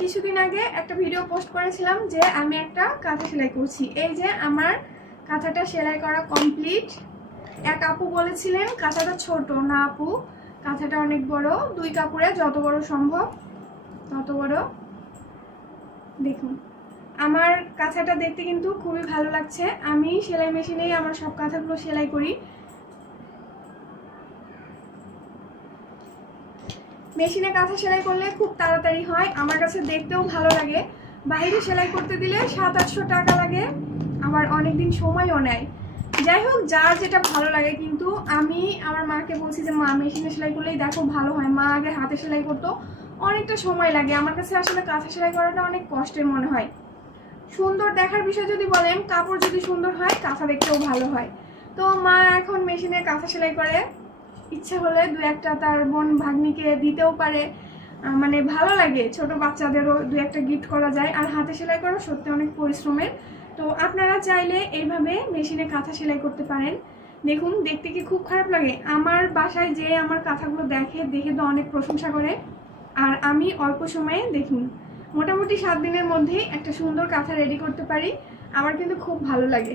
কিছুদিন আগে একটা ভিডিও পোস্ট করেছিলাম যে আমি একটা কাঁথা সেলাই করছি। এই যে আমার কাঁথাটা সেলাই করা কমপ্লিট। এক আপু বলেছিলেন কাঁথাটা ছোট, না আপু কাঁথাটা অনেক বড়, 2 কাপড়ে যত বড় সম্ভব তত বড়। দেখুন আমার কাঁথাটা দেখতে কিন্তু খুবই ভালো লাগছে। আমি সেলাই মেশিনেই আমার সব কাঁথাগুলো সেলাই করি। মেশিনে কাঁথা সেলাই করলে খুব তাড়াতাড়ি হয়, আমার কাছে দেখতেও ভালো লাগে। বাইরে সেলাই করতে দিলে 700-800 টাকা লাগে, আবার অনেক দিন সময়ও নেয়। যাই হোক, যার যেটা ভালো লাগে। কিন্তু আমি আমার মাকে বলছি যে মা মেশিনে সেলাই করলেই দেখো ভালো হয়। মা আগে হাতে সেলাই করতো, অনেকটা সময় লাগে। আমার কাছে আসলে কাঁথা সেলাই করাটা অনেক কষ্টের মনে হয়। সুন্দর দেখার বিষয় যদি বলেন, কাপড় যদি সুন্দর হয় কাঁথা দেখতেও ভালো হয়। তো মা এখন মেশিনে কাঁথা সেলাই করে, ইচ্ছে হলে 2-1টা তার বোন ভাগ্নিকে দিতেও পারে। মানে ভালো লাগে, ছোট বাচ্চাদেরও 2-1টা গিফট করা যায়। আর হাতে সেলাই করা সত্যি অনেক পরিশ্রমের। তো আপনারা চাইলে এইভাবে মেশিনে কাঁথা সেলাই করতে পারেন। দেখুন দেখতে কি খুব খারাপ লাগে? আমার বাসায় যে আমার কাঁথাগুলো দেখে তো অনেক প্রশংসা করে। আর আমি অল্প সময়ে দেখুন মোটামুটি 7 দিনের মধ্যেই একটা সুন্দর কাঁথা রেডি করতে পারি। আমার কিন্তু খুব ভালো লাগে।